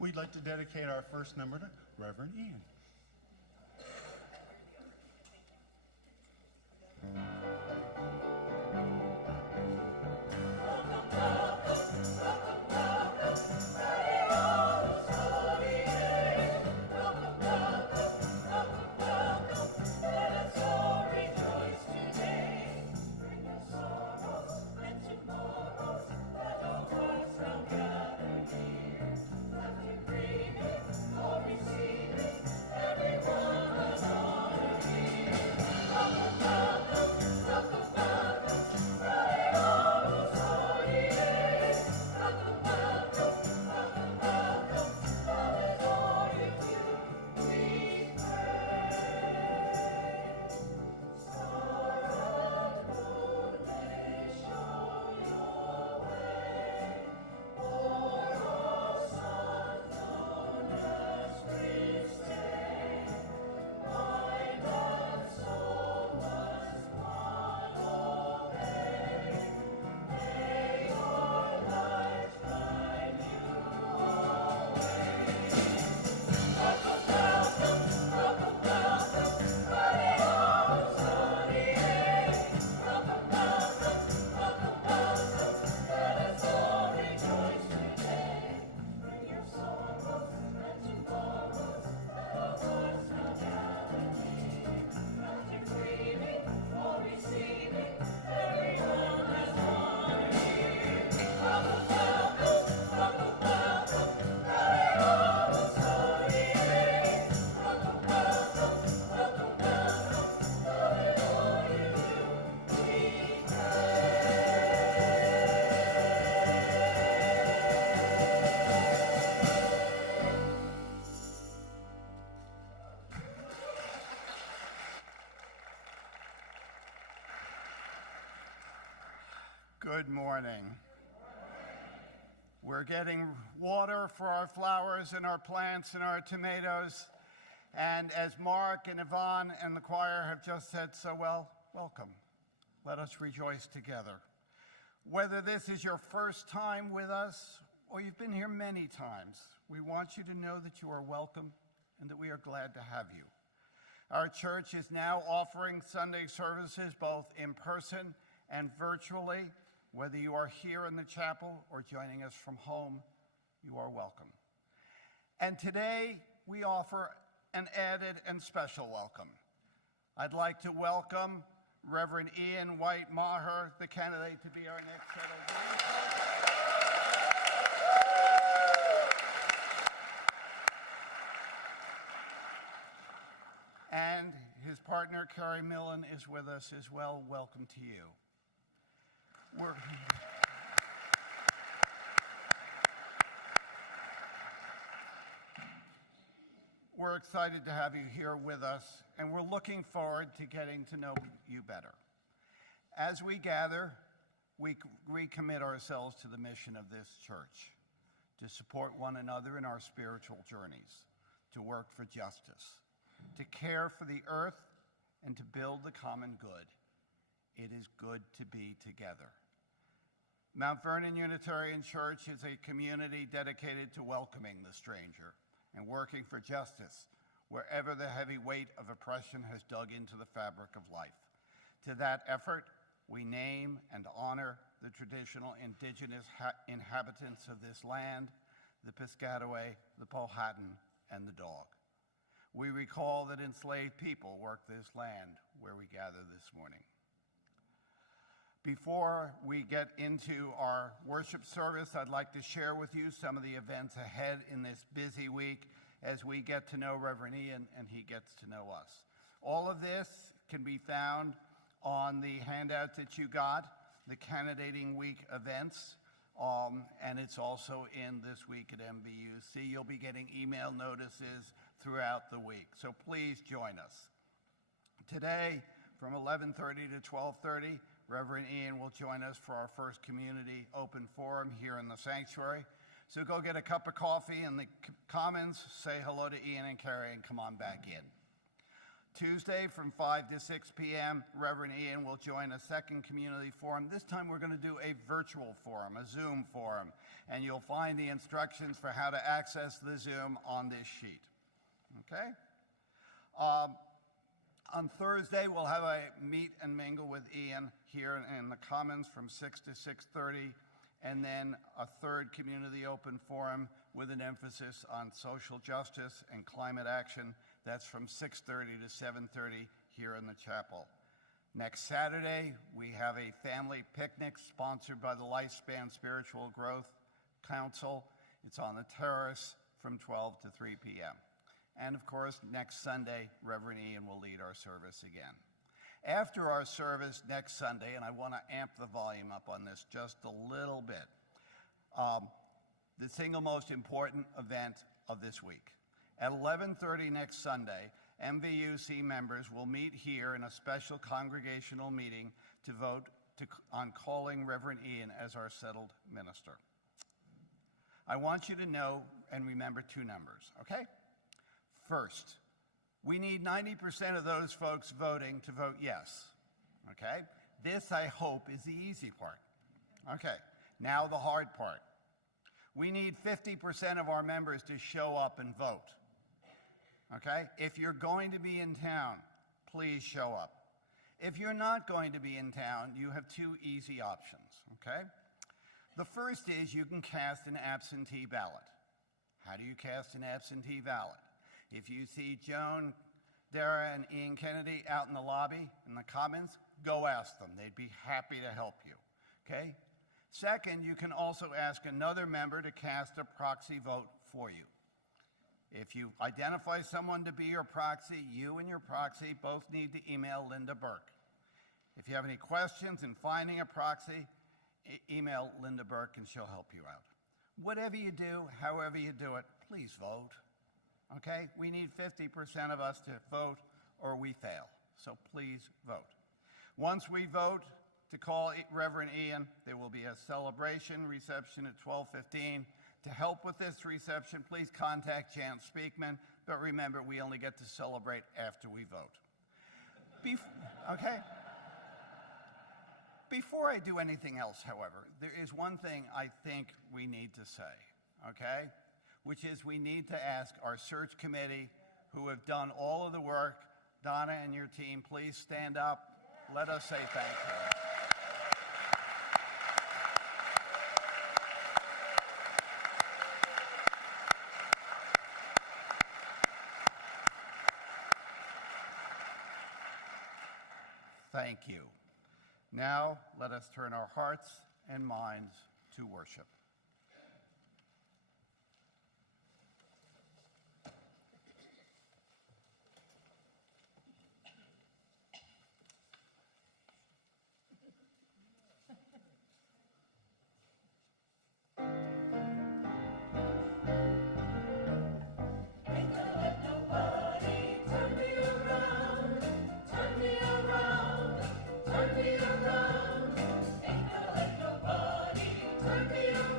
we'd like to dedicate our first number to Reverend Ian. Good morning. We're getting water for our flowers and our plants and our tomatoes. And as Mark and Yvonne and the choir have just said so well, welcome. Let us rejoice together. Whether this is your first time with us or you've been here many times, we want you to know that you are welcome and that we are glad to have you. Our church is now offering Sunday services both in person and virtually. Whether you are here in the chapel or joining us from home, you are welcome. And today we offer an added and special welcome. I'd like to welcome Reverend Ian White Maher, the candidate to be our next settled leader. And his partner, Carrie Millen, is with us as well. Welcome to you. We're excited to have you here with us, and we're looking forward to getting to know you better. As we gather, we recommit ourselves to the mission of this church, to support one another in our spiritual journeys, to work for justice, to care for the earth, and to build the common good. It is good to be together. Mount Vernon Unitarian Church is a community dedicated to welcoming the stranger and working for justice wherever the heavy weight of oppression has dug into the fabric of life. To that effort, we name and honor the traditional indigenous inhabitants of this land, the Piscataway, the Powhatan, and the Dog. We recall that enslaved people worked this land where we gather this morning. Before we get into our worship service, I'd like to share with you some of the events ahead in this busy week as we get to know Reverend Ian and he gets to know us. All of this can be found on the handout that you got, the Candidating Week events, and it's also in This Week at MVUC. You'll be getting email notices throughout the week, so please join us. Today, from 11:30 to 12:30, Reverend Ian will join us for our first community open forum here in the sanctuary. So go get a cup of coffee in the Commons, say hello to Ian and Carrie, and come on back in. Tuesday from 5 to 6 p.m., Reverend Ian will join a second community forum. This time we're going to do a virtual forum, a Zoom forum, and you'll find the instructions for how to access the Zoom on this sheet. Okay? On Thursday, we'll have a meet and mingle with Ian here in the Commons from 6 to 6:30, and then a third community open forum with an emphasis on social justice and climate action. That's from 6:30 to 7:30 here in the chapel. Next Saturday, we have a family picnic sponsored by the Lifespan Spiritual Growth Council. It's on the terrace from 12 to 3 p.m. And of course, next Sunday, Reverend Ian will lead our service again. After our service next Sunday, and I want to amp the volume up on this just a little bit, the single most important event of this week. At 11:30 next Sunday, MVUC members will meet here in a special congregational meeting to vote on calling Reverend Ian as our settled minister. I want you to know and remember two numbers, okay? First, we need 90% of those folks voting to vote yes, okay? This, I hope, is the easy part. Okay, now the hard part. We need 50% of our members to show up and vote, okay? If you're going to be in town, please show up. If you're not going to be in town, you have two easy options, okay? The first is you can cast an absentee ballot. How do you cast an absentee ballot? If you see Joan, Dara, and Ian Kennedy out in the lobby, in the Commons, go ask them. They'd be happy to help you, okay? Second, you can also ask another member to cast a proxy vote for you. If you identify someone to be your proxy, you and your proxy both need to email Linda Burke. If you have any questions in finding a proxy, email Linda Burke and she'll help you out. Whatever you do, however you do it, please vote. Okay? We need 50% of us to vote or we fail. So please vote. Once we vote to call Reverend Ian, there will be a celebration reception at 12:15. To help with this reception, please contact Jan Speakman, but remember, we only get to celebrate after we vote. Okay? Before I do anything else, however, there is one thing I think we need to say, okay? Which is we need to ask our search committee, who have done all of the work. Donna and your team, please stand up. Let us say thank you. Thank you. Now, let us turn our hearts and minds to worship. Turn me around.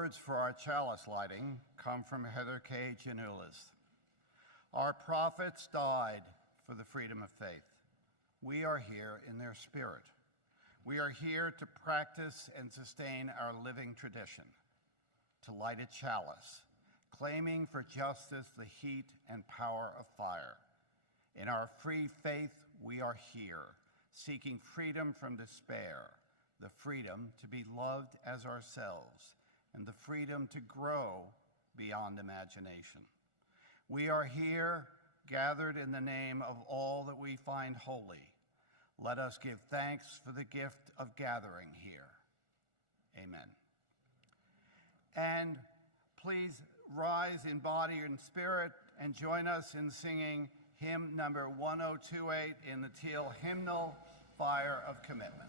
words for our chalice lighting come from Heather K. Janulis. Our prophets died for the freedom of faith. We are here in their spirit. We are here to practice and sustain our living tradition, to light a chalice, claiming for justice the heat and power of fire. In our free faith, we are here, seeking freedom from despair, the freedom to be loved as ourselves, and the freedom to grow beyond imagination. We are here, gathered in the name of all that we find holy. Let us give thanks for the gift of gathering here. Amen. And please rise in body and spirit and join us in singing hymn number 1028 in the Teal hymnal, Fire of Commitment.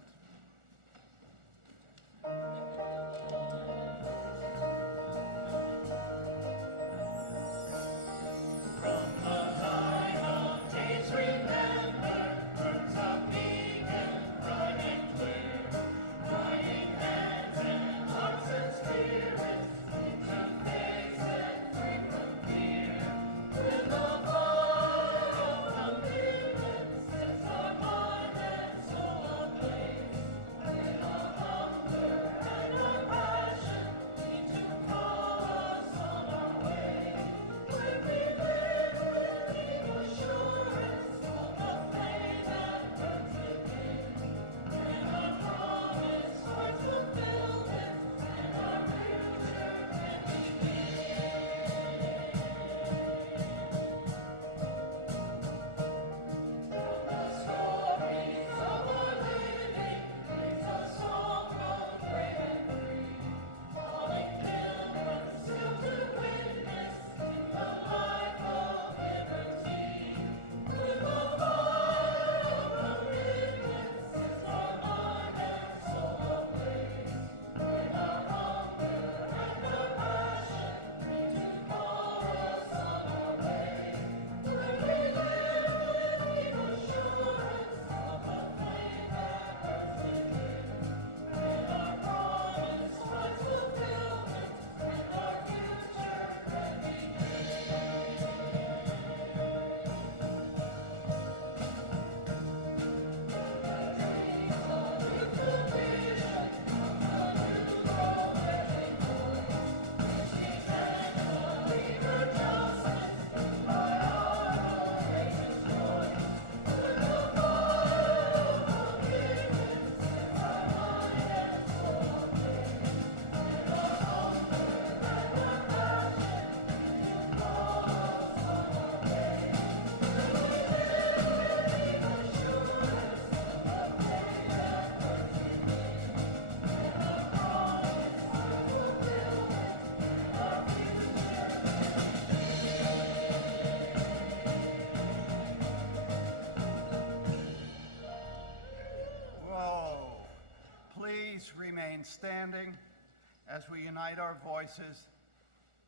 Remain standing as we unite our voices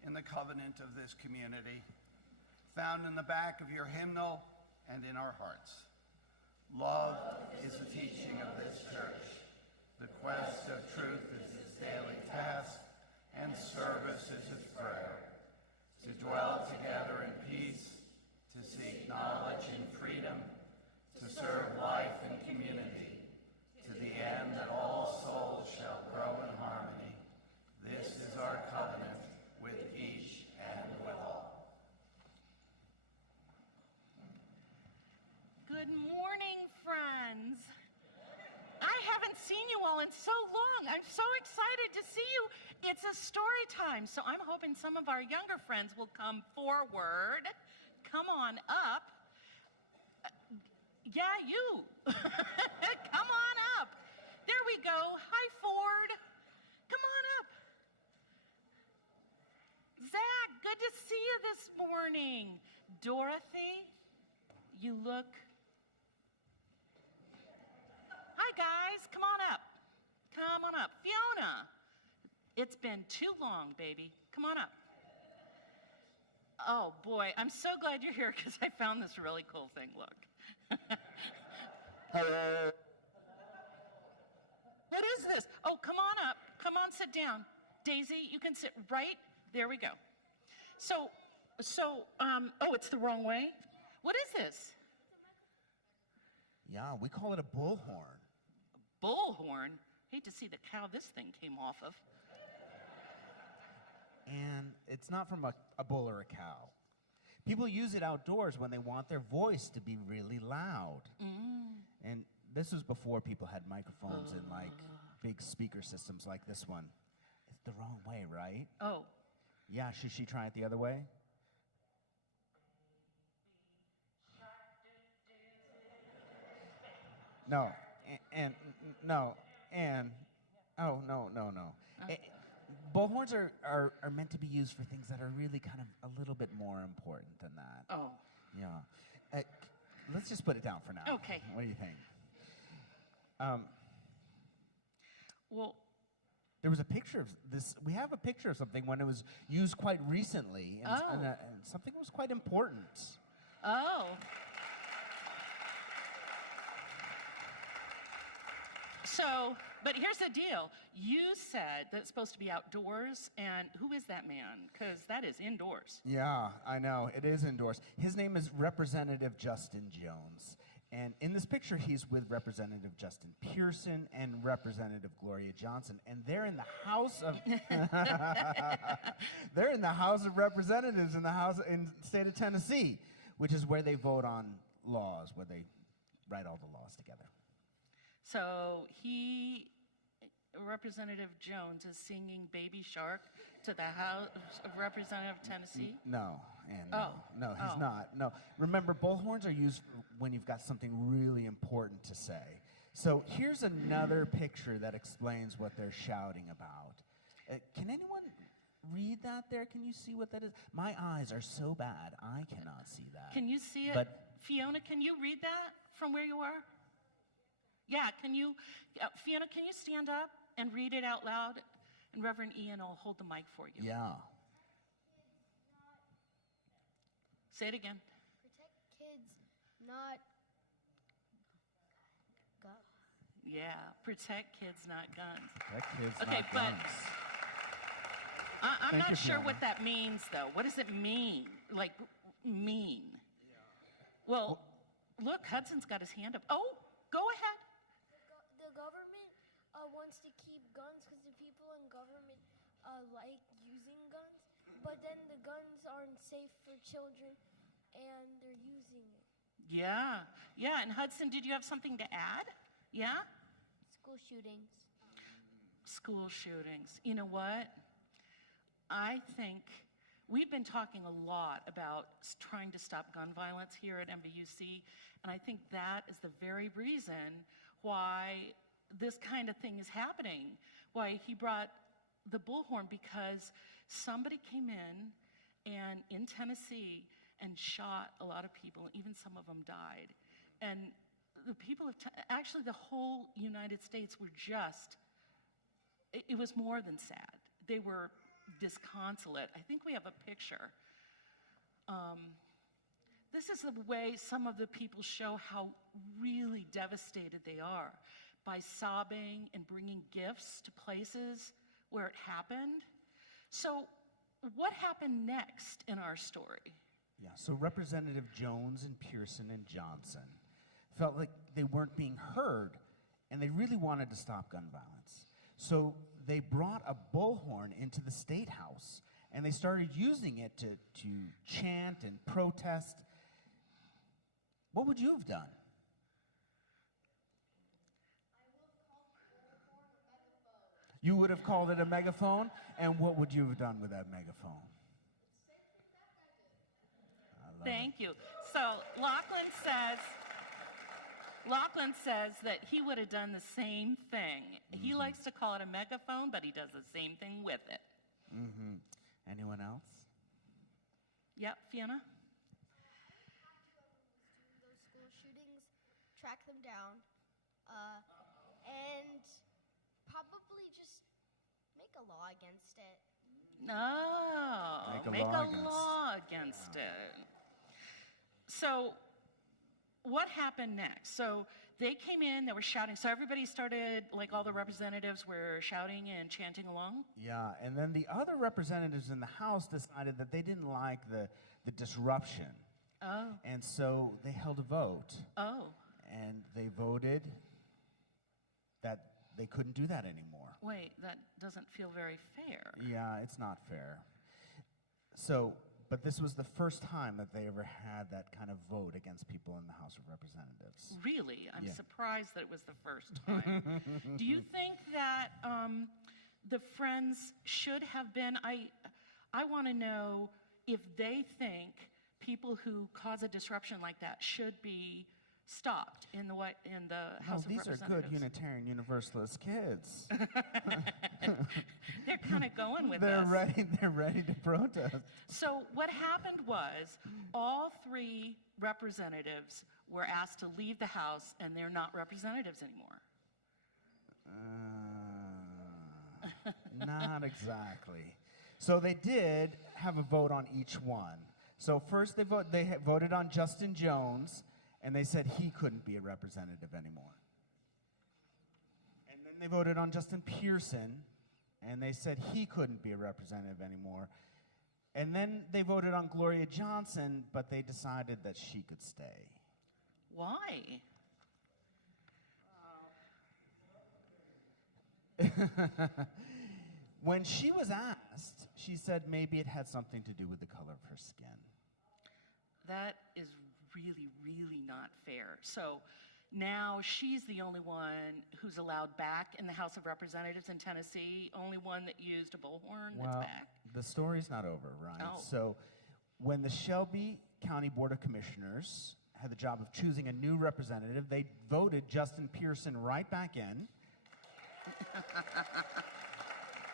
in the covenant of this community, found in the back of your hymnal and in our hearts. Love is the teaching of this church. The quest of truth is its daily task, and service is its prayer. To dwell together in peace, to seek knowledge and freedom, to serve life and community, to the end that all souls shall grow in harmony. This is our covenant with each and with all. Good morning, friends. I haven't seen you all in so long. I'm so excited to see you. It's a story time, so I'm hoping some of our younger friends will come forward. Come on up. Yeah, you. Come on up. There we go. Hi, Ford. Come on up. Zach, good to see you this morning. Dorothy, you look... Hi, guys. Come on up. Come on up. Fiona, it's been too long, baby. Come on up. Oh, boy. I'm so glad you're here because I found this really cool thing. Look. Hello. What is this? Oh, come on up. Come on, sit down. Daisy, you can sit right, there we go. So, oh, it's the wrong way? What is this? Yeah, we call it a bullhorn. Bullhorn? Hate to see the cow this thing came off of. And it's not from a bull or a cow. People use it outdoors when they want their voice to be really loud. And this was before people had microphones and like big speaker systems like this one. It's the wrong way, right? Oh. Yeah, should she try it the other way? No, oh, no. Bullhorns are meant to be used for things that are really kind of a little bit more important than that. Oh. Yeah. Let's just put it down for now. Okay. What do you think? Well, there was a picture of this. We have a picture of something when it was used quite recently, and something was quite important. oh. So, but here's the deal. You said that it's supposed to be outdoors, and who is that man? Because that is indoors. Yeah, I know. It is indoors. His name is Representative Justin Jones. And in this picture, he's with Representative Justin Pearson and Representative Gloria Johnson. And they're in the House of they're in the House of Representatives in the state of Tennessee, which is where they vote on laws, where they write all the laws together. So Representative Jones is singing Baby Shark to the House of Representative Tennessee? No, no, he's Oh. not. No, remember, bullhorns are used when you've got something really important to say. So here's another picture that explains what they're shouting about. Can anyone read that there? Can you see what that is? My eyes are so bad, I cannot see that. Can you see it? But Fiona, can you read that from where you are? Yeah, Fiona, can you stand up and read it out loud? And Reverend Ian will hold the mic for you. yeah. Say it again. Protect kids, not guns. Yeah, protect kids, not guns. That kid's Okay, not but guns. I'm Thank not you, sure Fiona. what that means, though. What does it mean? Like, mean? Well, look, Hudson's got his hand up. Oh, go ahead. The government wants to keep guns because the people in government like using guns, but then the guns aren't safe for children and they're using it. Yeah, yeah. And Hudson, did you have something to add? Yeah? School shootings. School shootings. You know what? I think we've been talking a lot about trying to stop gun violence here at MBUC, and I think that is the very reason why this kind of thing is happening, why he brought the bullhorn, because somebody came in Tennessee and shot a lot of people, even some of them died. And the people of, actually the whole United States were just, it was more than sad. They were disconsolate. I think we have a picture. This is the way some of the people show how really devastated they are, by sobbing and bringing gifts to places where it happened. So what happened next in our story? Yeah, so Representative Jones and Pearson and Johnson felt like they weren't being heard, and they really wanted to stop gun violence. So they brought a bullhorn into the State House, and they started using it to chant and protest. What would you have done? You would have called it a megaphone, and what would you have done with that megaphone? Thank you. So Lachlan says that he would have done the same thing. He likes to call it a megaphone, but he does the same thing with it. Mm-hmm. Anyone else? Yep, Fiona? Those school shootings, track them down, and probably just make a law against it. No, make a law against it. So what happened next? So they came in, they were shouting. So everybody started, like all the representatives were shouting and chanting along? Yeah, and then the other representatives in the House decided that they didn't like the disruption. Oh. And so they held a vote. Oh. And they voted that they couldn't do that anymore. Wait, that doesn't feel very fair. Yeah, it's not fair. So, but this was the first time that they ever had that kind of vote against people in the House of Representatives. Really? I'm Yeah. surprised that it was the first time. Do you think that the Friends should have been, I want to know if they think people who cause a disruption like that should be stopped in the House of These are Representatives. good Unitarian Universalist kids. They're kind of going with They're us. They're ready to protest. So what happened was all 3 representatives were asked to leave the House, and they're not representatives anymore. Not exactly. So they did have a vote on each one. So first they voted on Justin Jones, and they said he couldn't be a representative anymore. And then they voted on Justin Pearson, and they said he couldn't be a representative anymore. And then they voted on Gloria Johnson, but they decided that she could stay. Why? When she was asked, she said maybe it had something to do with the color of her skin. That is really, really not fair. So now she's the only one who's allowed back in the House of Representatives in Tennessee, only one that used a bullhorn that's back. The story's not over, right? Oh. So when the Shelby County Board of Commissioners had the job of choosing a new representative, they voted Justin Pearson right back in.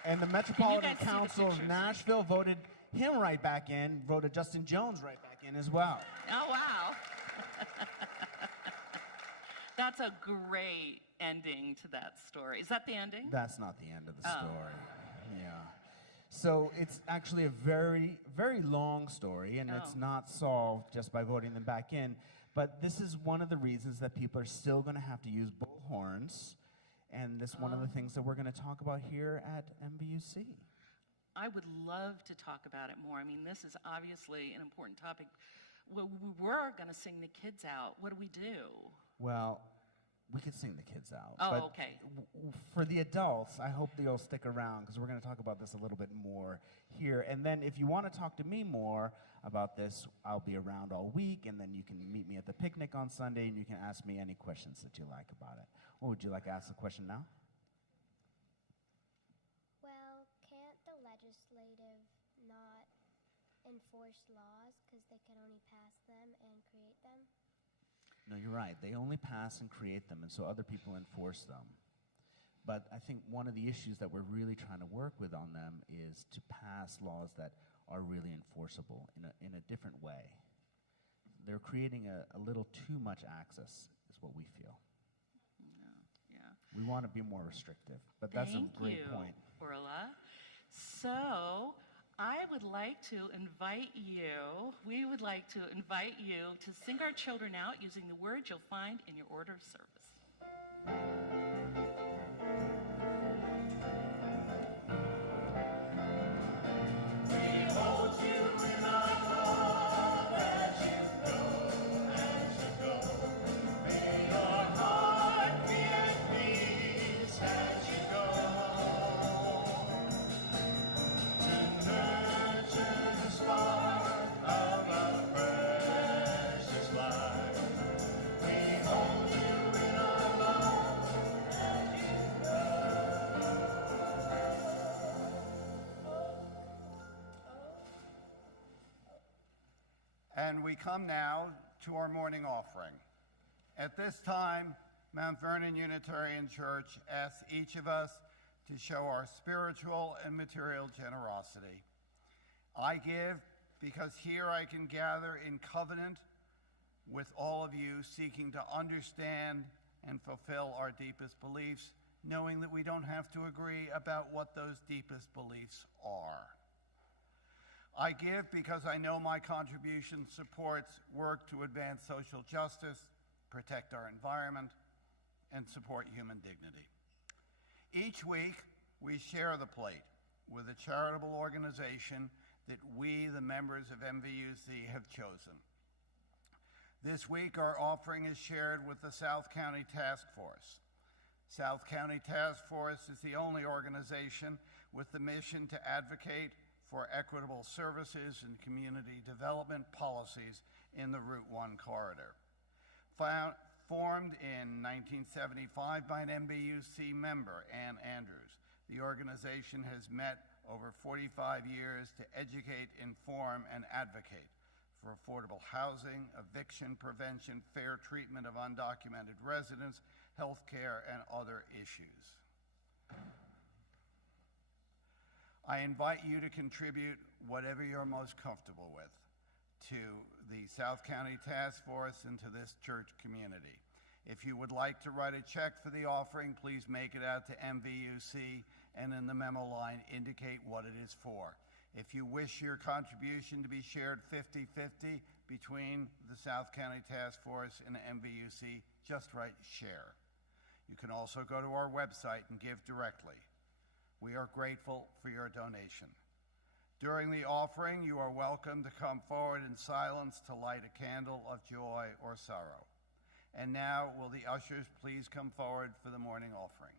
And the Metropolitan guys see the Council of pictures? Nashville voted him right back in, voted Justin Jones right back in as well. Oh, wow. That's a great ending to that story. Is that the ending? That's not the end of the Oh. story. Yeah. So it's actually a very, very long story, and it's Oh. not solved just by voting them back in. But this is one of the reasons that people are still going to have to use bullhorns, and this is one of the things that we're going to talk about here at MBUC. I would love to talk about it more. I mean, this is obviously an important topic. Well, we were going to sing the kids out. What do we do? Well, we could sing the kids out. Oh, but okay. For the adults, I hope that you'll stick around because we're going to talk about this a little bit more here. And then if you want to talk to me more about this, I'll be around all week, and then you can meet me at the picnic on Sunday, and you can ask me any questions that you like about it. What would you like to ask a question now? Well, can't the legislative not enforce laws because they can only pass them and create them? No, you're right. They only pass and create them, and so other people enforce them. But I think one of the issues that we're really trying to work with on them is to pass laws that are really enforceable in a different way. They're creating a little too much access, is what we feel. Yeah. We want to be more restrictive, but that's Thank a great you, point. Orla. So I would like to invite you, we would like to invite you to sing our children out using the words you'll find in your order of service. And we come now to our morning offering. At this time, Mount Vernon Unitarian Church asks each of us to show our spiritual and material generosity. I give because here I can gather in covenant with all of you, seeking to understand and fulfill our deepest beliefs, knowing that we don't have to agree about what those deepest beliefs are. I give because I know my contribution supports work to advance social justice, protect our environment, and support human dignity. Each week, we share the plate with a charitable organization that we, the members of MVUC, have chosen. This week, our offering is shared with the South County Task Force. South County Task Force is the only organization with the mission to advocate for equitable services and community development policies in the Route 1 corridor. Formed in 1975 by an MVUC member, Ann Andrews, the organization has met over 45 years to educate, inform, and advocate for affordable housing, eviction prevention, fair treatment of undocumented residents, health care, and other issues. I invite you to contribute whatever you're most comfortable with to the South County Task Force and to this church community. If you would like to write a check for the offering, please make it out to MVUC and in the memo line indicate what it is for. If you wish your contribution to be shared 50-50 between the South County Task Force and MVUC, just write share. You can also go to our website and give directly. We are grateful for your donation. During the offering, you are welcome to come forward in silence to light a candle of joy or sorrow. And now, will the ushers please come forward for the morning offering?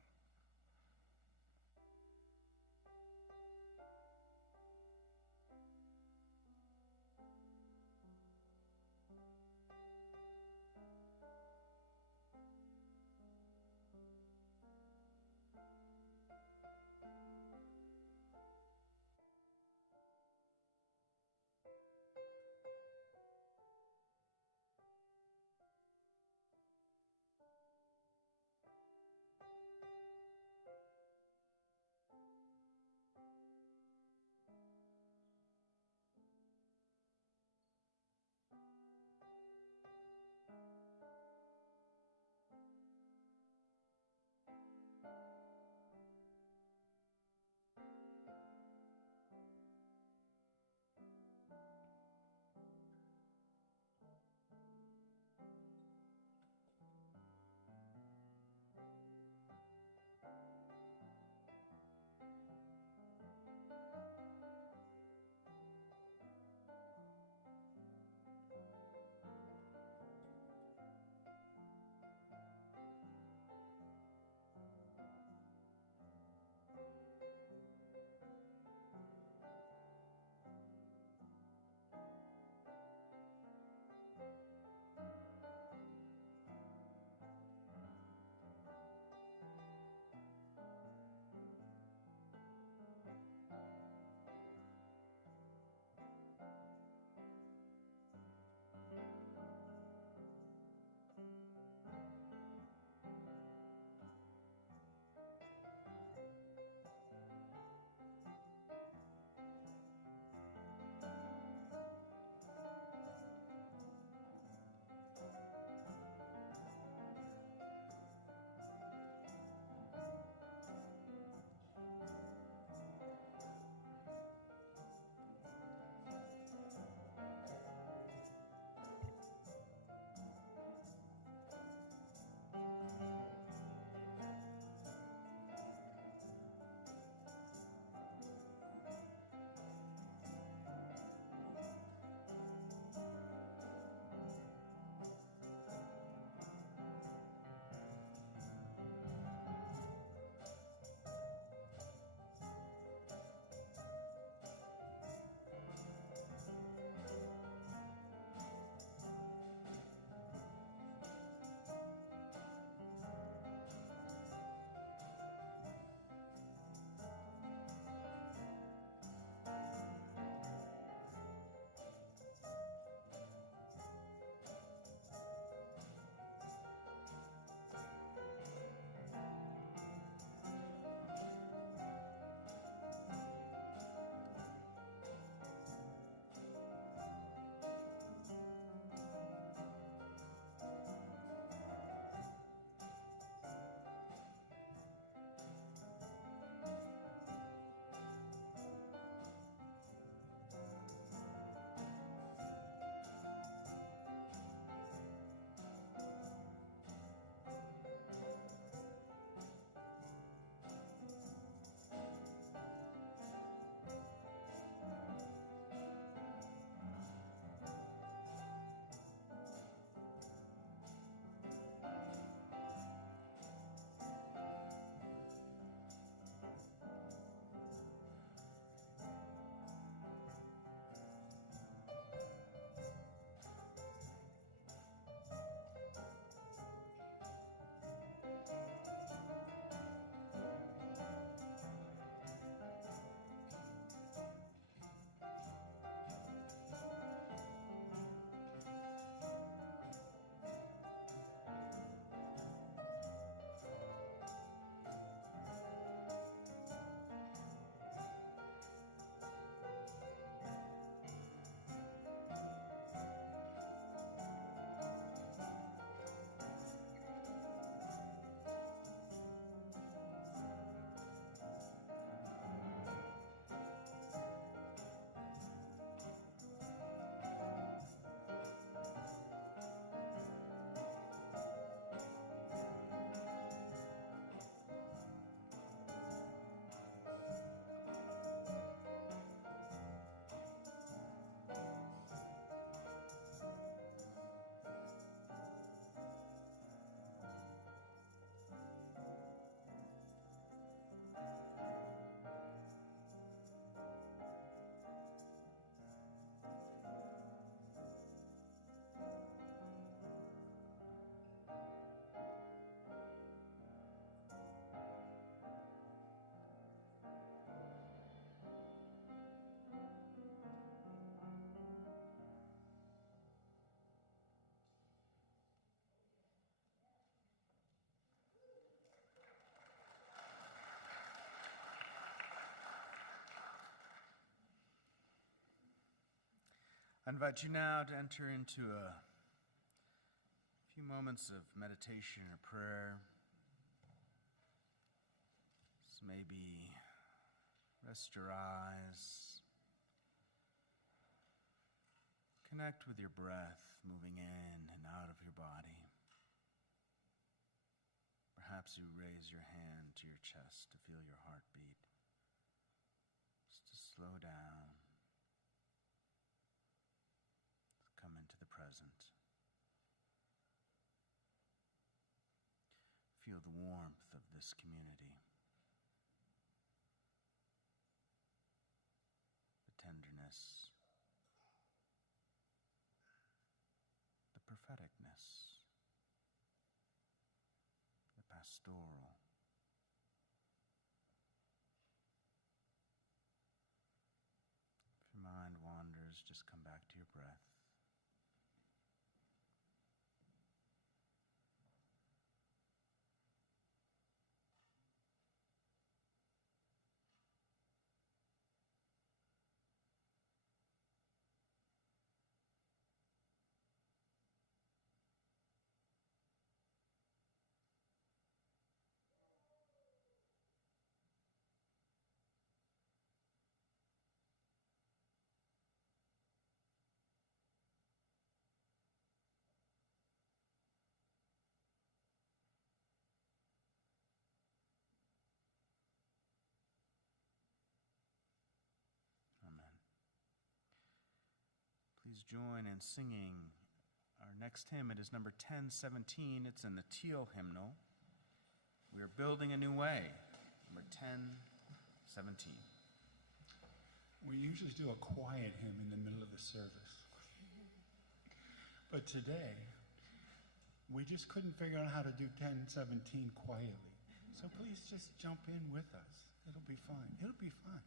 I invite you now to enter into a few moments of meditation or prayer. Just maybe rest your eyes. Connect with your breath moving in and out of your body. Perhaps you raise your hand to your chest to feel your heartbeat. Just to slow down. Come into the present. Feel the warmth of this community. The tenderness. The propheticness. The pastoral. If your mind wanders, just come back to your breath. Please join in singing our next hymn. It is number 1017. It's in the teal hymnal. We are building a new way. Number 1017. We usually do a quiet hymn in the middle of the service. But today, we just couldn't figure out how to do 1017 quietly. So please just jump in with us. It'll be fine. It'll be fun.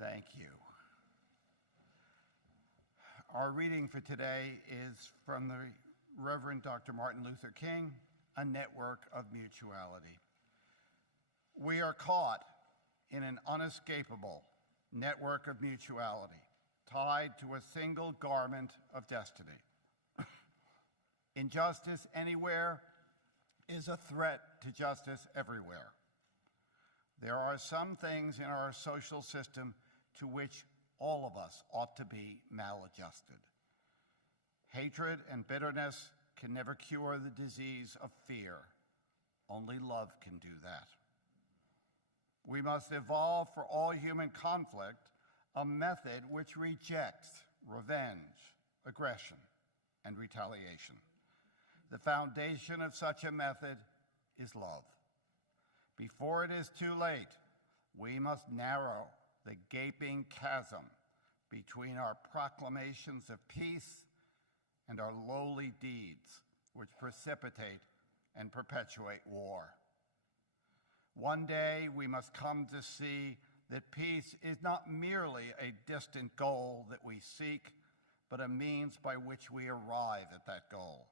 Thank you. Our reading for today is from the Reverend Dr. Martin Luther King, A Network of Mutuality. We are caught in an unescapable network of mutuality, tied to a single garment of destiny. Injustice anywhere is a threat to justice everywhere. There are some things in our social system to which all of us ought to be maladjusted. Hatred and bitterness can never cure the disease of fear. Only love can do that. We must evolve for all human conflict a method which rejects revenge, aggression, and retaliation. The foundation of such a method is love. Before it is too late, we must narrow the gaping chasm between our proclamations of peace and our lowly deeds, which precipitate and perpetuate war. One day, we must come to see that peace is not merely a distant goal that we seek, but a means by which we arrive at that goal.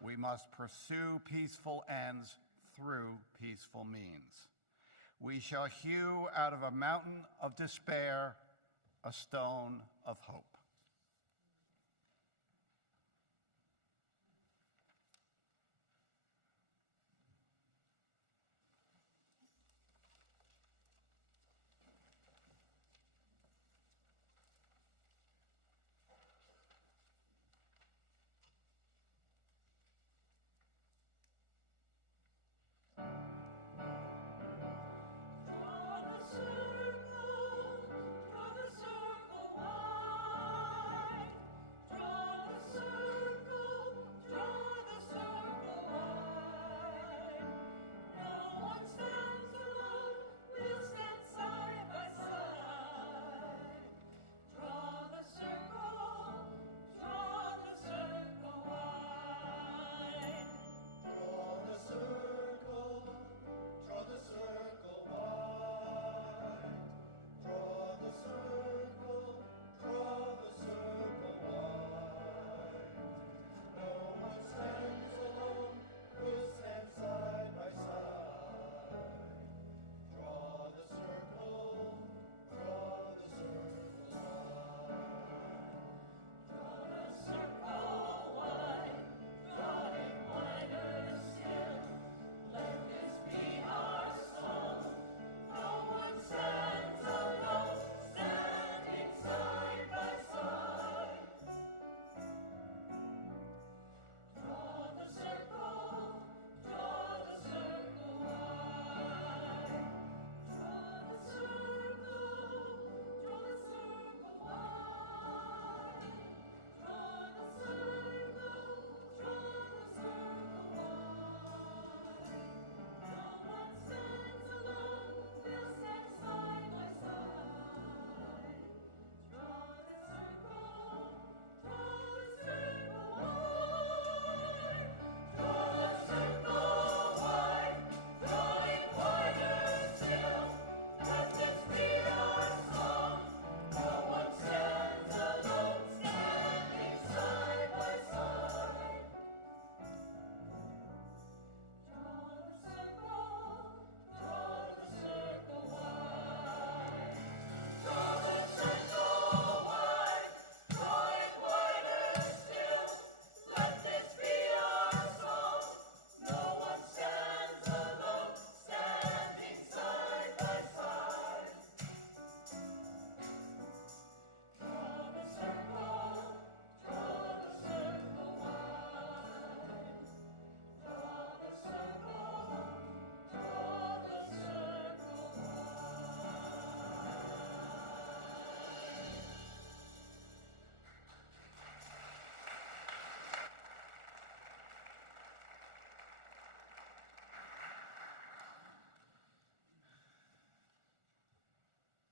We must pursue peaceful ends through peaceful means. We shall hew out of a mountain of despair a stone of hope.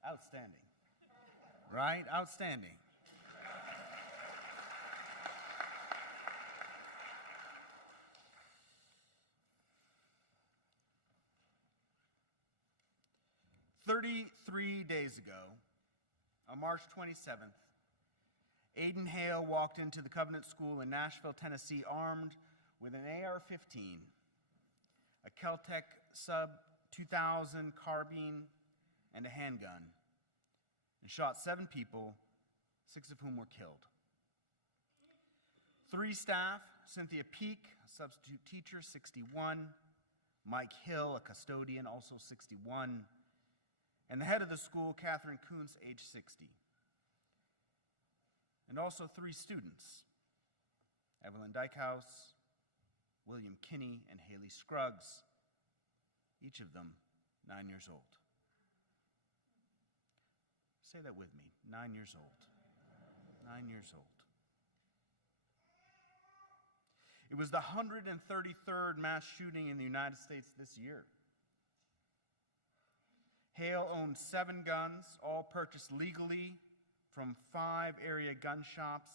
Outstanding. Right? Outstanding. "33 days ago, on March 27th, Aiden Hale walked into the Covenant School in Nashville, Tennessee, armed with an AR-15, a Kel-Tec Sub 2000 carbine, and a handgun, and shot 7 people, 6 of whom were killed. 3 staff, Cynthia Peak, a substitute teacher, 61, Mike Hill, a custodian, also 61, and the head of the school, Catherine Kuntz, age 60. and also 3 students, Evelyn Dykehouse, William Kinney, and Haley Scruggs, each of them 9 years old. Say that with me, 9 years old. 9 years old. It was the 133rd mass shooting in the United States this year. Hale owned 7 guns, all purchased legally from 5 area gun shops.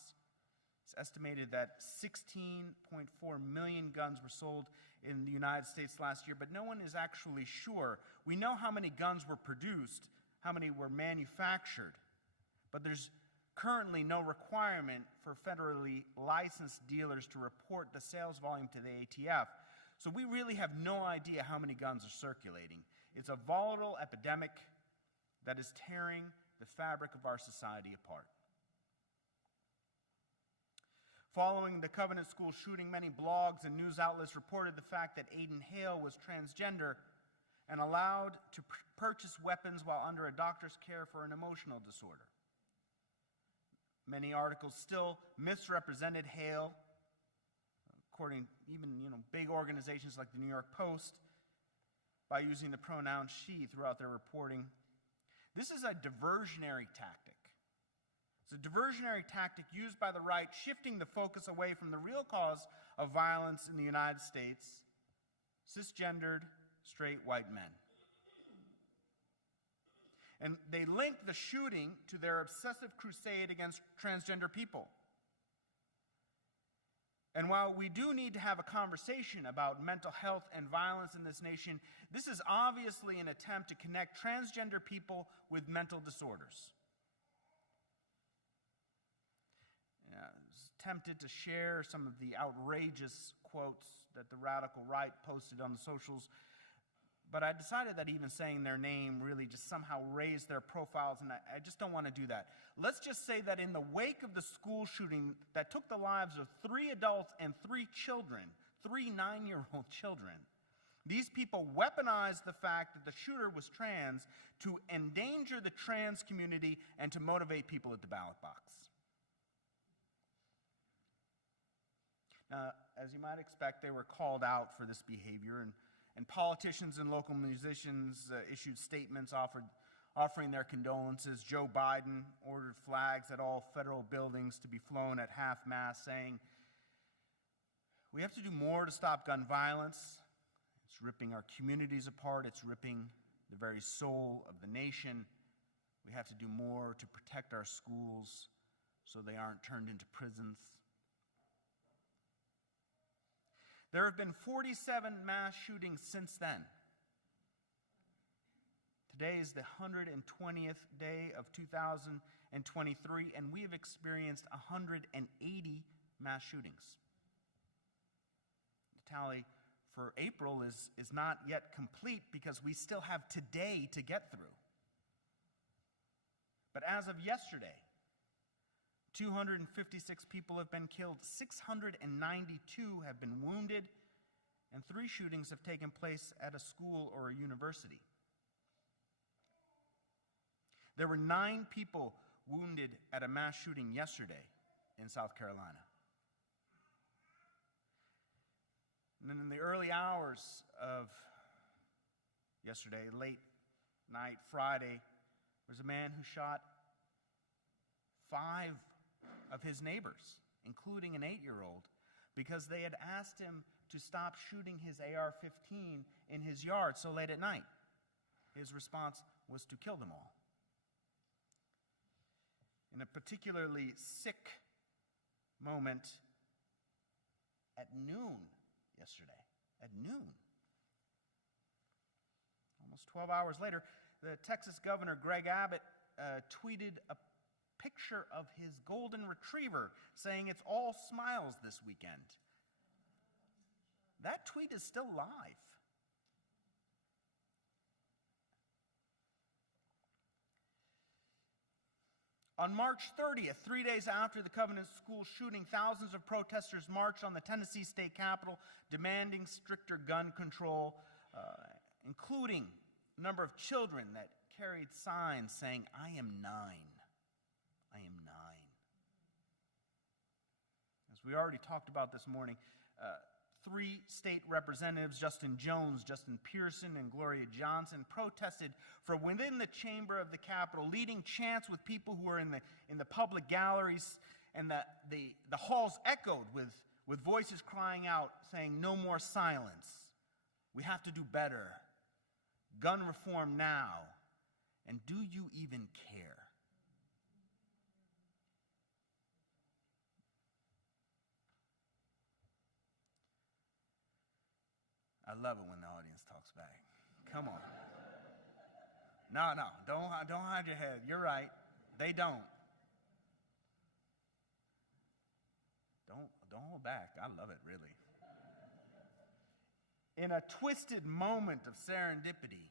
It's estimated that 16.4 million guns were sold in the United States last year, but no one is actually sure. We know how many guns were produced, how many were manufactured, but there's currently no requirement for federally licensed dealers to report the sales volume to the ATF. So we really have no idea how many guns are circulating. It's a volatile epidemic that is tearing the fabric of our society apart. Following the Covenant School shooting, many blogs and news outlets reported the fact that Aiden Hale was transgender and allowed to purchase weapons while under a doctor's care for an emotional disorder. Many articles still misrepresented Hale, according even big organizations like the New York Post, by using the pronoun she throughout their reporting. This is a diversionary tactic. It's a diversionary tactic used by the right, shifting the focus away from the real cause of violence in the United States: cisgendered, straight white men. And they link the shooting to their obsessive crusade against transgender people. And while we do need to have a conversation about mental health and violence in this nation, this is obviously an attempt to connect transgender people with mental disorders. I was tempted to share some of the outrageous quotes that the radical right posted on the socials, but I decided that even saying their name really just somehow raised their profiles, and I just don't want to do that. Let's just say that in the wake of the school shooting that took the lives of 3 adults and 3 children, 3 9-year-old children, these people weaponized the fact that the shooter was trans to endanger the trans community and to motivate people at the ballot box. Now, as you might expect, they were called out for this behavior, and politicians and local musicians issued statements offering their condolences. Joe Biden ordered flags at all federal buildings to be flown at half-mast, saying, "We have to do more to stop gun violence. It's ripping our communities apart. It's ripping the very soul of the nation. We have to do more to protect our schools so they aren't turned into prisons." There have been 47 mass shootings since then. Today is the 120th day of 2023, and we have experienced 180 mass shootings. The tally for April is not yet complete because we still have today to get through. But as of yesterday, 256 people have been killed, 692 have been wounded, and 3 shootings have taken place at a school or a university. There were 9 people wounded at a mass shooting yesterday in South Carolina. And then in the early hours of yesterday, late night, Friday, there was a man who shot 5 of his neighbors, including an 8-year-old, because they had asked him to stop shooting his AR-15 in his yard so late at night. His response was to kill them all. In a particularly sick moment at noon yesterday, at noon, almost 12 hours later, the Texas Governor Greg Abbott tweeted a picture of his golden retriever saying it's all smiles this weekend. That tweet is still live. On March 30th, 3 days after the Covenant School shooting, thousands of protesters marched on the Tennessee state capitol demanding stricter gun control, including a number of children that carried signs saying, "I am 9. I am 9." we already talked about this morning, 3 state representatives, Justin Jones, Justin Pearson, and Gloria Johnson, protested from within the chamber of the Capitol, leading chants with people who were in the public galleries, and the halls echoed with voices crying out, saying, "No more silence. We have to do better. Gun reform now. And do you even care?" I love it when the audience talks back. Come on. No, don't hide your head. You're right. They don't. Don't hold back. I love it, really. In a twisted moment of serendipity,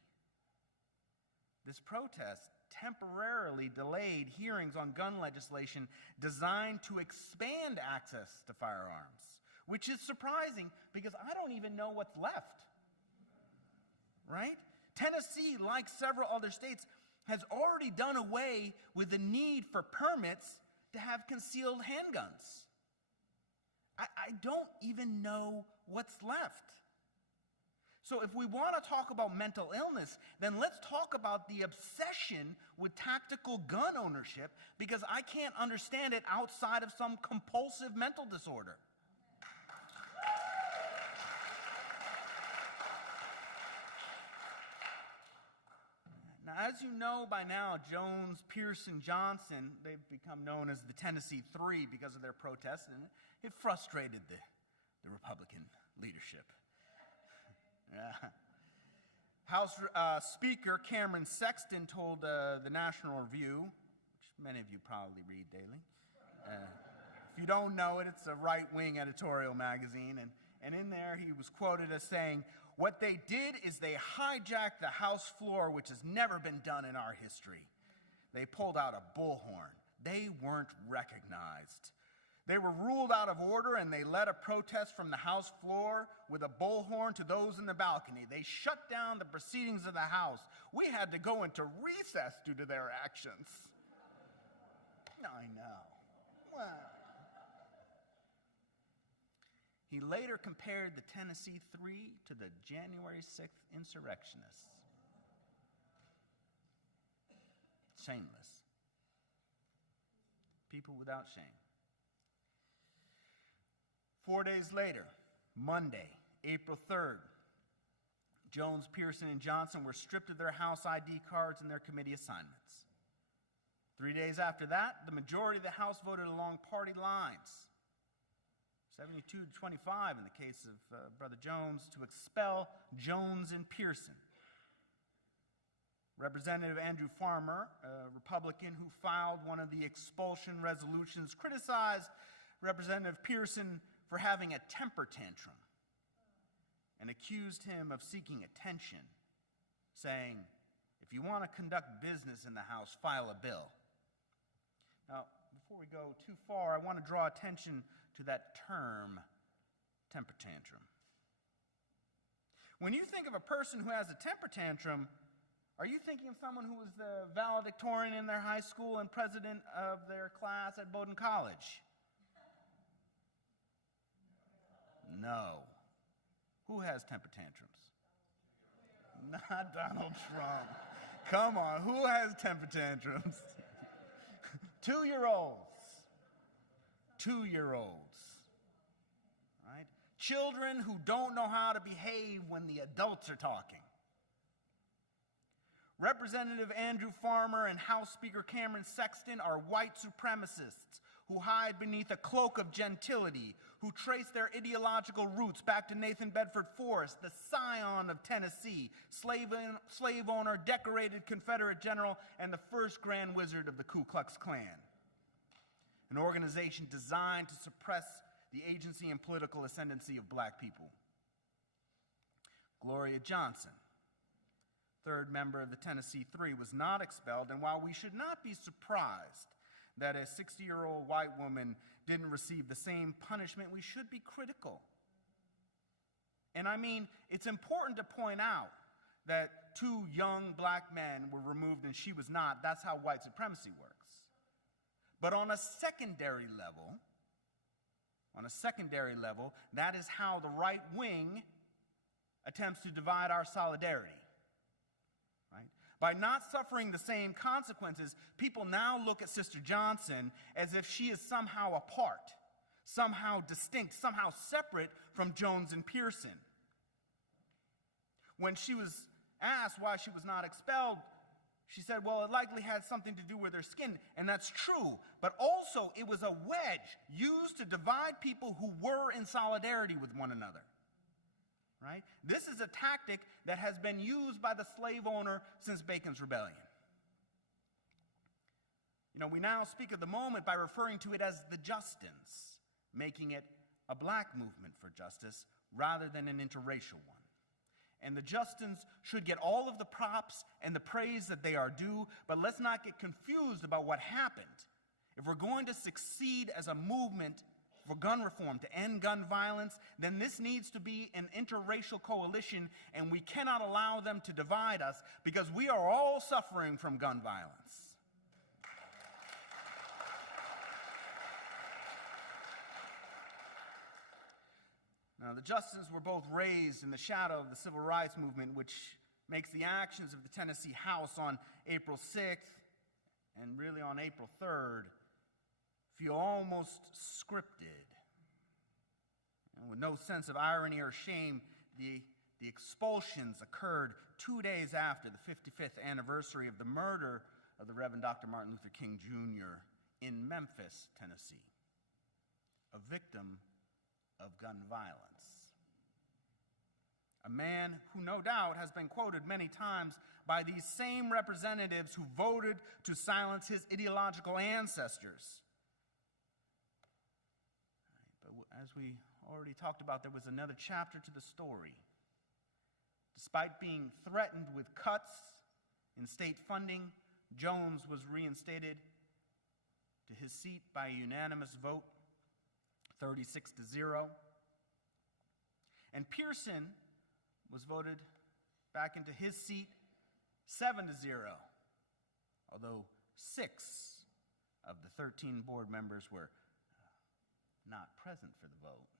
this protest temporarily delayed hearings on gun legislation designed to expand access to firearms, which is surprising because I don't even know what's left. Right? Tennessee, like several other states, has already done away with the need for permits to have concealed handguns. I don't even know what's left. So if we want to talk about mental illness, then let's talk about the obsession with tactical gun ownership, because I can't understand it outside of some compulsive mental disorder. Now, as you know by now, Jones, Pearson, Johnson, they've become known as the Tennessee Three because of their protests, and it frustrated the Republican leadership. House Speaker Cameron Sexton told the National Review, which many of you probably read daily. If you don't know it, it's a right-wing editorial magazine, and in there he was quoted as saying, "What they did is they hijacked the House floor, which has never been done in our history. They pulled out a bullhorn. They weren't recognized. They were ruled out of order, and they led a protest from the House floor with a bullhorn to those in the balcony. They shut down the proceedings of the House. We had to go into recess due to their actions." I know. Well. He later compared the Tennessee Three to the January 6th insurrectionists. Shameless. People without shame. 4 days later, Monday, April 3rd, Jones, Pearson, and Johnson were stripped of their House ID cards and their committee assignments. 3 days after that, the majority of the House voted along party lines, 72 to 25 in the case of Brother Jones, to expel Jones and Pearson. Representative Andrew Farmer, a Republican who filed one of the expulsion resolutions, criticized Representative Pearson for having a temper tantrum and accused him of seeking attention, saying, "If you want to conduct business in the House, file a bill." Now, before we go too far, I want to draw attention to that term, temper tantrum. When you think of a person who has a temper tantrum, are you thinking of someone who was the valedictorian in their high school and president of their class at Bowdoin College? No. Who has temper tantrums? Not Donald Trump. Come on, who has temper tantrums? 2-year-olds. 2-year-olds. Right? Children who don't know how to behave when the adults are talking. Representative Andrew Farmer and House Speaker Cameron Sexton are white supremacists who hide beneath a cloak of gentility, who trace their ideological roots back to Nathan Bedford Forrest, the scion of Tennessee, slave owner, decorated Confederate general, and the first Grand Wizard of the Ku Klux Klan. An organization designed to suppress the agency and political ascendancy of black people. Gloria Johnson, third member of the Tennessee Three, was not expelled, and while we should not be surprised that a 60-year-old white woman didn't receive the same punishment, we should be critical. And I mean, it's important to point out that 2 young black men were removed and she was not. That's how white supremacy works. But on a secondary level, On a secondary level, that is how the right wing attempts to divide our solidarity. Right? By not suffering the same consequences, people now look at Sister Johnson as if she is somehow apart, somehow distinct, somehow separate from Jones and Pearson. When she was asked why she was not expelled, she said, well, it likely had something to do with her skin, and that's true, but also it was a wedge used to divide people who were in solidarity with one another. Right? This is a tactic that has been used by the slave owner since Bacon's Rebellion. You know, we now speak of the moment by referring to it as the Justins, making it a black movement for justice rather than an interracial one. And the Justins should get all of the props and the praise that they are due, but let's not get confused about what happened. If we're going to succeed as a movement for gun reform, to end gun violence, then this needs to be an interracial coalition, and we cannot allow them to divide us because we are all suffering from gun violence. Now, the Justins were both raised in the shadow of the Civil Rights Movement, which makes the actions of the Tennessee House on April 6th and really on April 3rd feel almost scripted. And with no sense of irony or shame, the expulsions occurred 2 days after the 55th anniversary of the murder of the Reverend Dr. Martin Luther King Jr. in Memphis, Tennessee, a victim of gun violence. A man who no doubt has been quoted many times by these same representatives who voted to silence his ideological ancestors. But as we already talked about, there was another chapter to the story. Despite being threatened with cuts in state funding, Jones was reinstated to his seat by a unanimous vote, 36-0. And Pearson was voted back into his seat, 7-0, although 6 of the 13 board members were not present for the vote.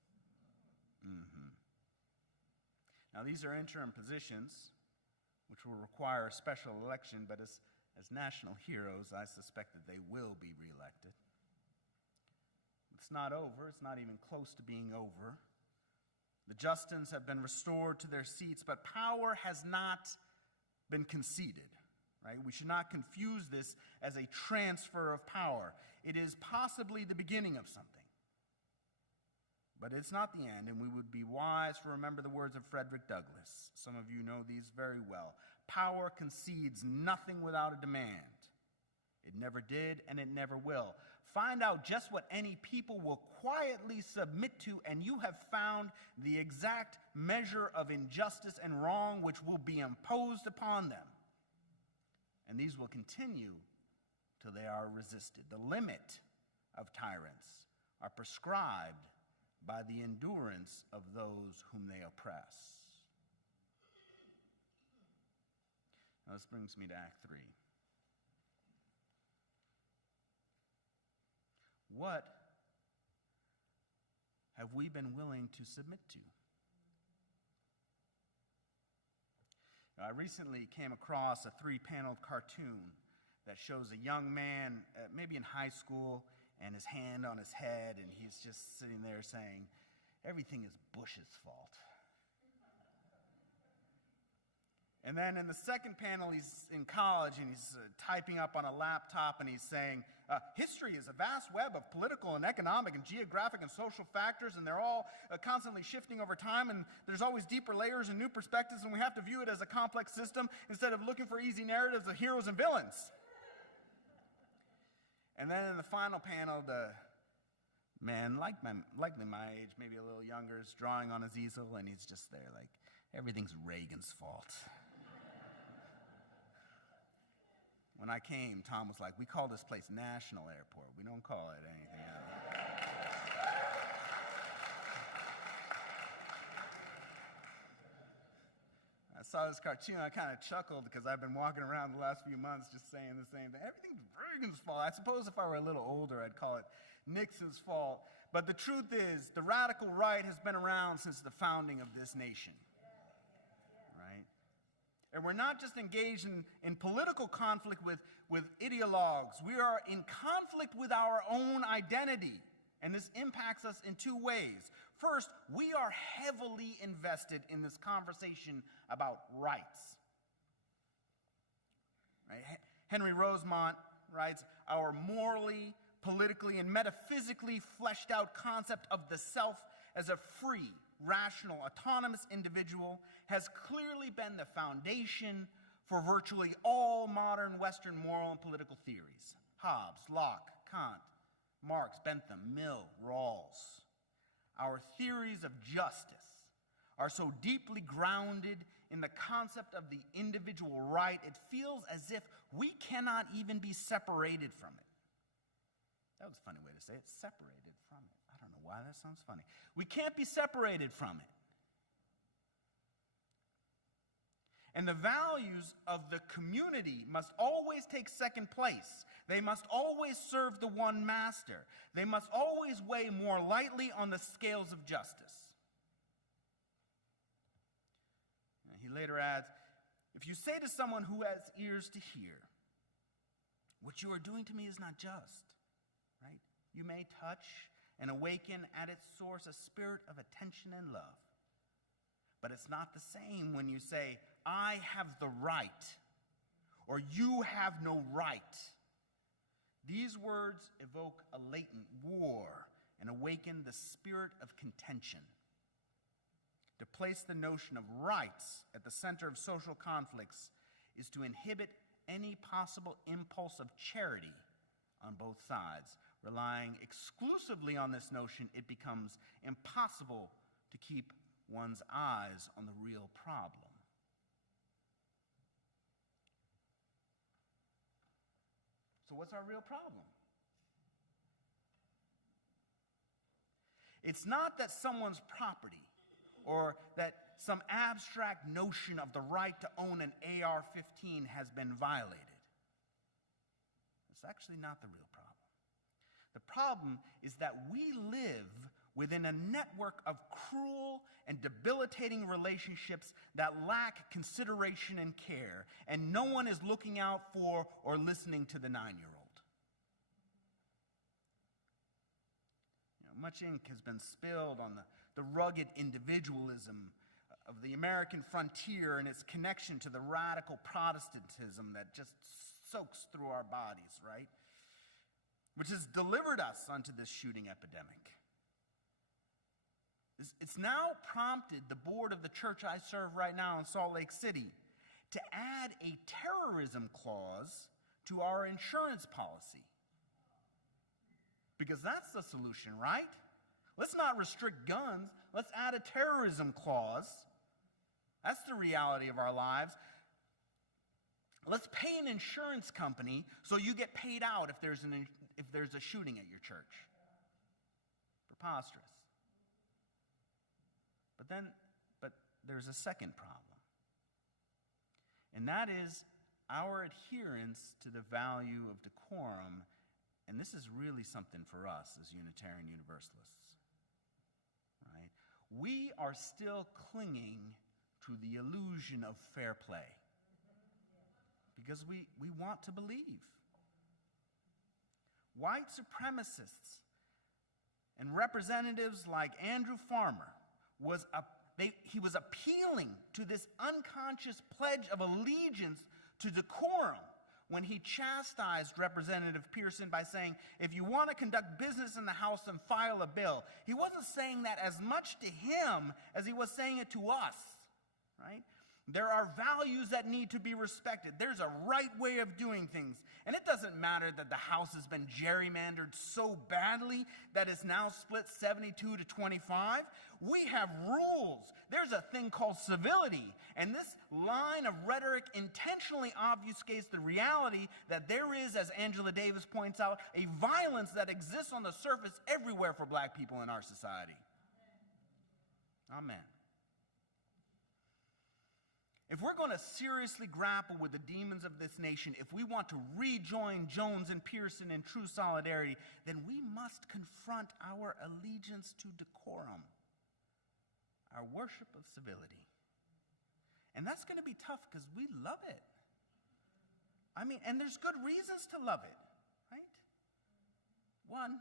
Now, these are interim positions, which will require a special election, but as national heroes, I suspect that they will be reelected. It's not over. It's not even close to being over. The Justins have been restored to their seats, but power has not been conceded, right? We should not confuse this as a transfer of power. It is possibly the beginning of something, but it's not the end, and we would be wise to remember the words of Frederick Douglass. Some of you know these very well. Power concedes nothing without a demand. It never did, and it never will. Find out just what any people will quietly submit to, and you have found the exact measure of injustice and wrong which will be imposed upon them. And these will continue till they are resisted. The limit of tyrants are prescribed by the endurance of those whom they oppress. Now, this brings me to Act 3. What have we been willing to submit to? I recently came across a 3-paneled cartoon that shows a young man, maybe in high school, and his hand on his head, and he's just sitting there saying, everything is Bush's fault. And then in the second panel, he's in college, and he's typing up on a laptop, and he's saying, history is a vast web of political and economic and geographic and social factors, and they're all constantly shifting over time, and there's always deeper layers and new perspectives, and we have to view it as a complex system instead of looking for easy narratives of heroes and villains. And then in the final panel, the man, likely my age, maybe a little younger, is drawing on his easel, and he's just there like, everything's Reagan's fault. When I came, Tom was like, we call this place National Airport. We don't call it anything else. saw this cartoon, I kind of chuckled because I've been walking around the last few months just saying the same thing. Everything's Reagan's fault. I suppose if I were a little older, I'd call it Nixon's fault. But the truth is, the radical right has been around since the founding of this nation. Right? And we're not just engaged in political conflict with ideologues. We are in conflict with our own identity. And this impacts us in two ways. First, we are heavily invested in this conversation about rights. Right? Henry Rosemont writes, our morally, politically, and metaphysically fleshed out concept of the self as a free, rational, autonomous individual has clearly been the foundation for virtually all modern Western moral and political theories. Hobbes, Locke, Kant, Marx, Bentham, Mill, Rawls. Our theories of justice are so deeply grounded in the concept of the individual right, it feels as if we cannot even be separated from it. That was a funny way to say it, separated from it. I don't know why that sounds funny. We can't be separated from it. And the values of the community must always take second place. They must always serve the one master. They must always weigh more lightly on the scales of justice. And he later adds, if you say to someone who has ears to hear, what you are doing to me is not just, right? You may touch and awaken at its source a spirit of attention and love. But it's not the same when you say, I have the right, or you have no right. These words evoke a latent war and awaken the spirit of contention. To place the notion of rights at the center of social conflicts is to inhibit any possible impulse of charity on both sides. Relying exclusively on this notion, it becomes impossible to keep one's eyes on the real problem. So what's our real problem? It's not that someone's property or that some abstract notion of the right to own an AR-15 has been violated. It's actually not the real problem. The problem is that we live within a network of cruel and debilitating relationships that lack consideration and care, and no one is looking out for or listening to the 9-year-old. Much ink has been spilled on the rugged individualism of the American frontier and its connection to the radical Protestantism that just soaks through our bodies, right? Which has delivered us onto this shooting epidemic. It's now prompted the board of the church I serve right now in Salt Lake City to add a terrorism clause to our insurance policy. Because that's the solution, right? Let's not restrict guns. Let's add a terrorism clause. That's the reality of our lives. Let's pay an insurance company so you get paid out if there's a shooting at your church. Preposterous. But there's a second problem. And that is our adherence to the value of decorum. And this is really something for us as Unitarian Universalists. Right? We are still clinging to the illusion of fair play. Because we want to believe. White supremacists and representatives like Andrew Farmer he was appealing to this unconscious pledge of allegiance to decorum when he chastised Representative Pearson by saying, if you want to conduct business in the House and file a bill. He wasn't saying that as much to him as he was saying it to us, right? There are values that need to be respected. There's a right way of doing things. And it doesn't matter that the House has been gerrymandered so badly that it's now split 72 to 25. We have rules. There's a thing called civility. And this line of rhetoric intentionally obfuscates the reality that there is, as Angela Davis points out, a violence that exists on the surface everywhere for black people in our society. Amen. If we're going to seriously grapple with the demons of this nation, if we want to rejoin Jones and Pearson in true solidarity, then we must confront our allegiance to decorum, our worship of civility. And that's going to be tough because we love it. I mean, and there's good reasons to love it, right? One,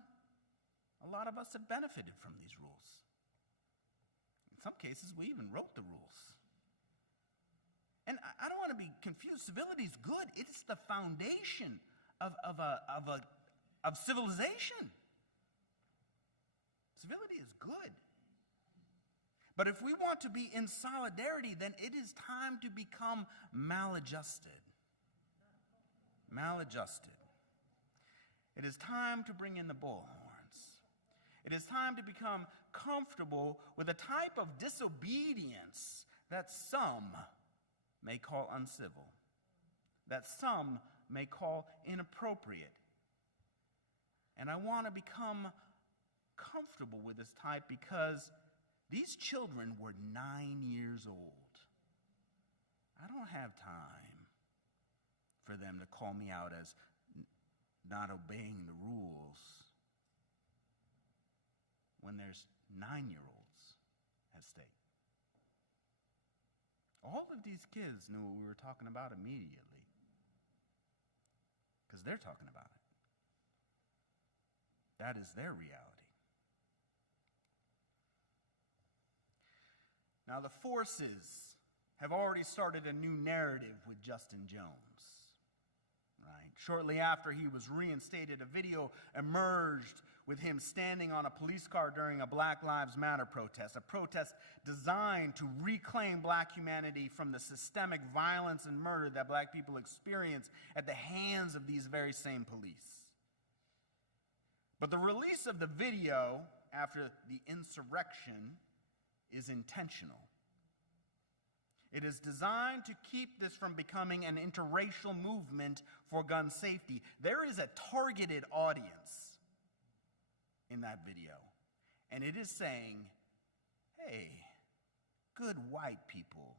a lot of us have benefited from these rules. In some cases, we even wrote the rules. And I don't want to be confused. Civility is good. It's the foundation of civilization. Civility is good. But if we want to be in solidarity, then it is time to become maladjusted. Maladjusted. It is time to bring in the bullhorns. It is time to become comfortable with a type of disobedience that some may call uncivil, that some may call inappropriate. And I want to become comfortable with this type because these children were 9 years old. I don't have time for them to call me out as not obeying the rules when there's 9-year-olds at stake. All of these kids knew what we were talking about immediately because they're talking about it. That is their reality. Now, the forces have already started a new narrative with Justin Jones. Right? Shortly after he was reinstated, a video emerged with him standing on a police car during a Black Lives Matter protest, a protest designed to reclaim black humanity from the systemic violence and murder that black people experience at the hands of these very same police. But the release of the video after the insurrection is intentional. It is designed to keep this from becoming an interracial movement for gun safety. There is a targeted audience in that video, and it is saying, hey, good white people,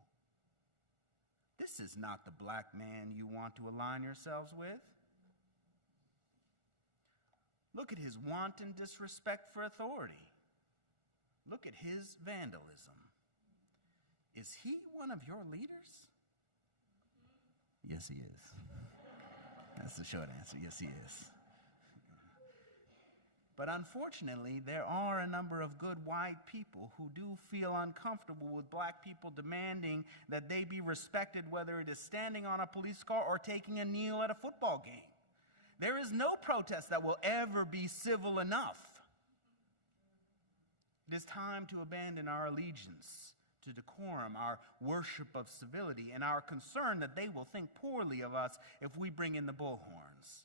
this is not the black man you want to align yourselves with. Look at his wanton disrespect for authority. Look at his vandalism. Is he one of your leaders? Yes, he is. That's the short answer. Yes, he is. But unfortunately, there are a number of good white people who do feel uncomfortable with black people demanding that they be respected, whether it is standing on a police car or taking a kneel at a football game. There is no protest that will ever be civil enough. It is time to abandon our allegiance to decorum, our worship of civility, and our concern that they will think poorly of us if we bring in the bullhorns.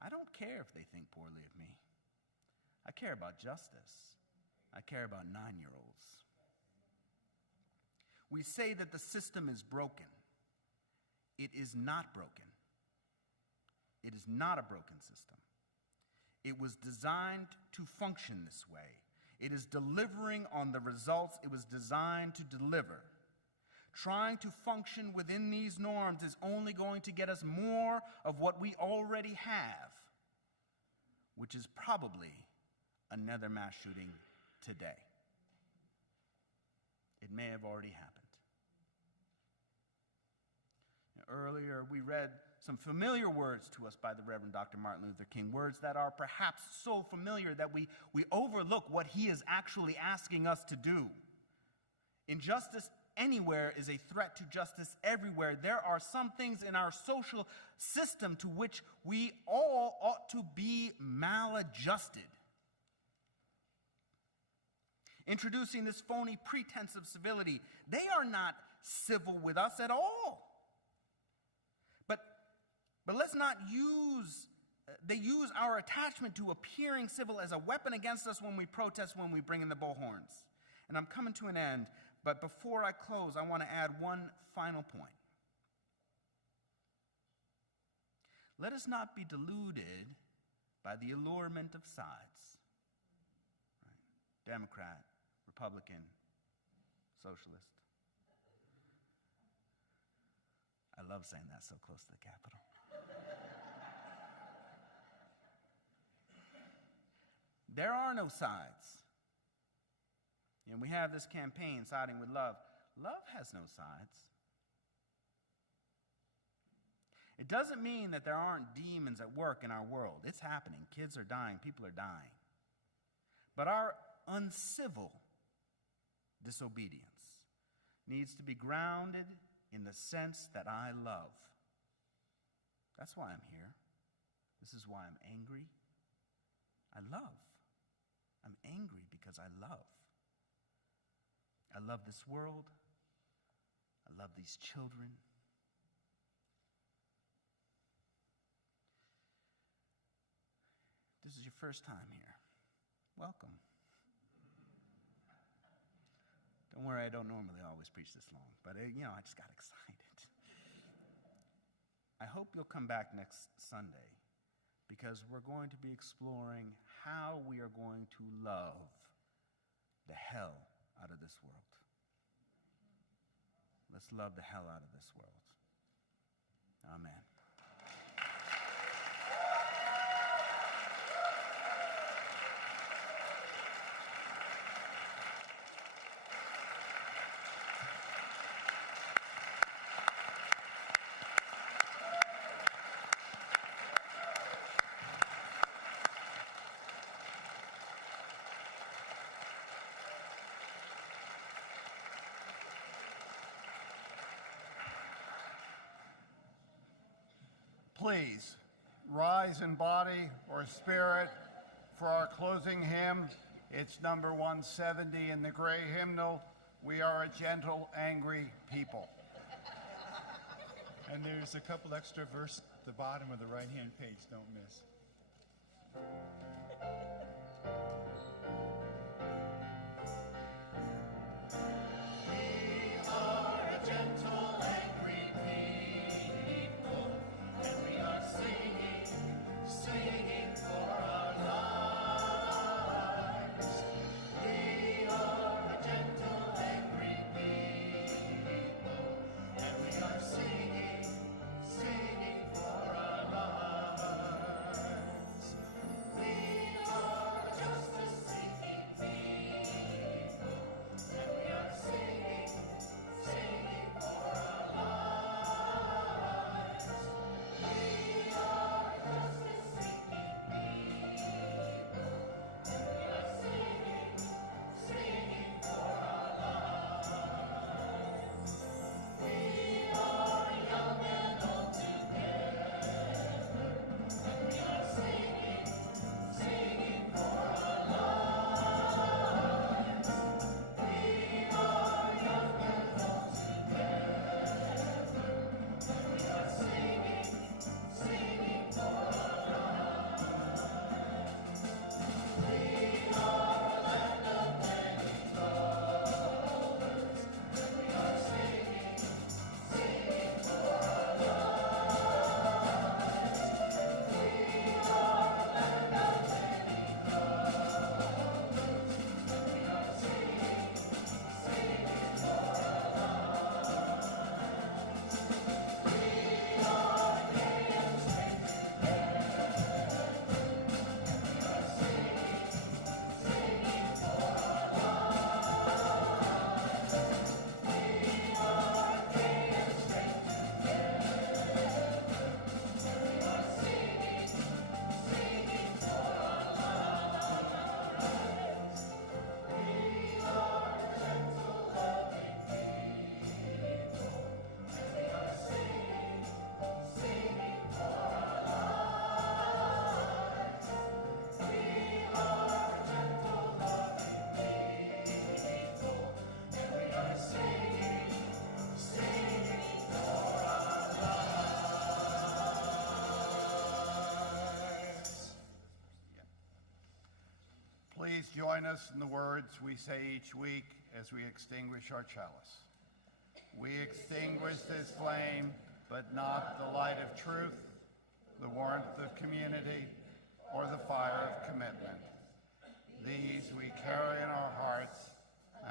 I don't care if they think poorly of me. I care about justice. I care about 9-year-olds. We say that the system is broken. It is not broken. It is not a broken system. It was designed to function this way. It is delivering on the results it was designed to deliver. Trying to function within these norms is only going to get us more of what we already have, which is probably another mass shooting today. It may have already happened. Earlier, we read some familiar words to us by the Reverend Dr. Martin Luther King, words that are perhaps so familiar that we overlook what he is actually asking us to do. Injustice anywhere is a threat to justice everywhere. There are some things in our social system to which we all ought to be maladjusted. Introducing this phony pretense of civility, they are not civil with us at all. But let's not they use our attachment to appearing civil as a weapon against us when we protest, when we bring in the bullhorns. And I'm coming to an end, but before I close, I want to add one final point. Let us not be deluded by the allurement of sides. Right? Democrat, Republican, Socialist. I love saying that so close to the Capitol. There are no sides. And we have this campaign, Siding with Love. Love has no sides. It doesn't mean that there aren't demons at work in our world. It's happening. Kids are dying. People are dying. But our uncivil disobedience needs to be grounded in the sense that I love. That's why I'm here. This is why I'm angry. I love. I'm angry because I love. I love this world. I love these children. This is your first time here. Welcome. Don't worry, I don't normally always preach this long, but I just got excited. I hope you'll come back next Sunday because we're going to be exploring how we are going to love the hell out of this world. Let's love the hell out of this world. Amen. Please rise in body or spirit for our closing hymn. It's number 170 in the gray hymnal. We are a gentle, angry people. And there's a couple extra verses at the bottom of the right-hand page, don't miss. Please join us in the words we say each week as we extinguish our chalice. We extinguish this flame, but not the light of truth, the warmth of community, or the fire of commitment. These we carry in our hearts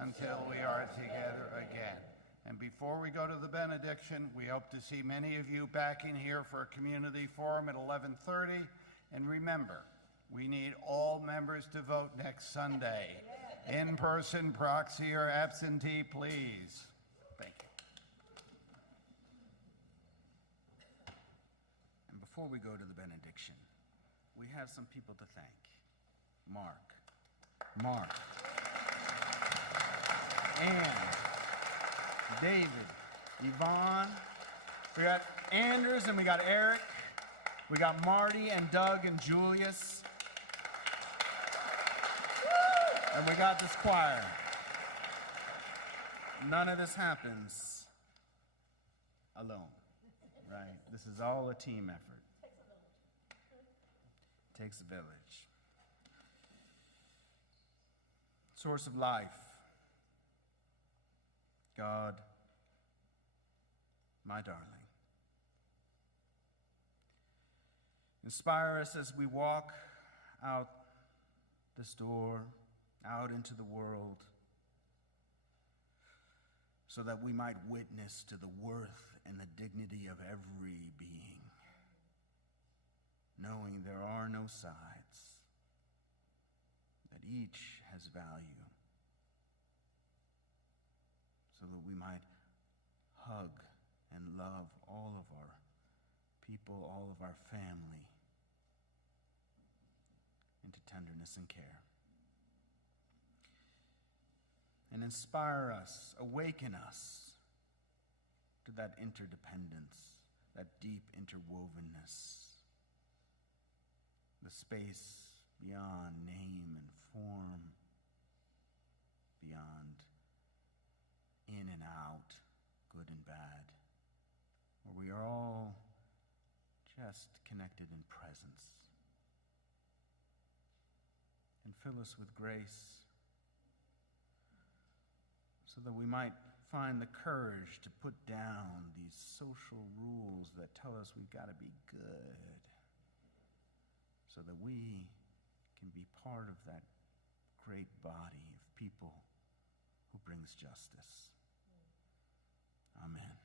until we are together again. And before we go to the benediction, we hope to see many of you back in here for a community forum at 11:30. And remember, we need all members to vote next Sunday. In person, proxy, or absentee, please. Thank you. And before we go to the benediction, we have some people to thank. Mark, Ann, David, Yvonne, we got Anders and we got Eric, we got Marty and Doug and Julius, and we got this choir. None of this happens alone, right? This is all a team effort. It takes a village. Source of life, God, my darling. Inspire us as we walk out this door, out into the world, so that we might witness to the worth and the dignity of every being, knowing there are no sides, that each has value, so that we might hug and love all of our people, all of our family, into tenderness and care. And inspire us, awaken us to that interdependence, that deep interwovenness, the space beyond name and form, beyond in and out, good and bad, where we are all just connected in presence. And fill us with grace so that we might find the courage to put down these social rules that tell us we've got to be good, so that we can be part of that great body of people who brings justice. Amen.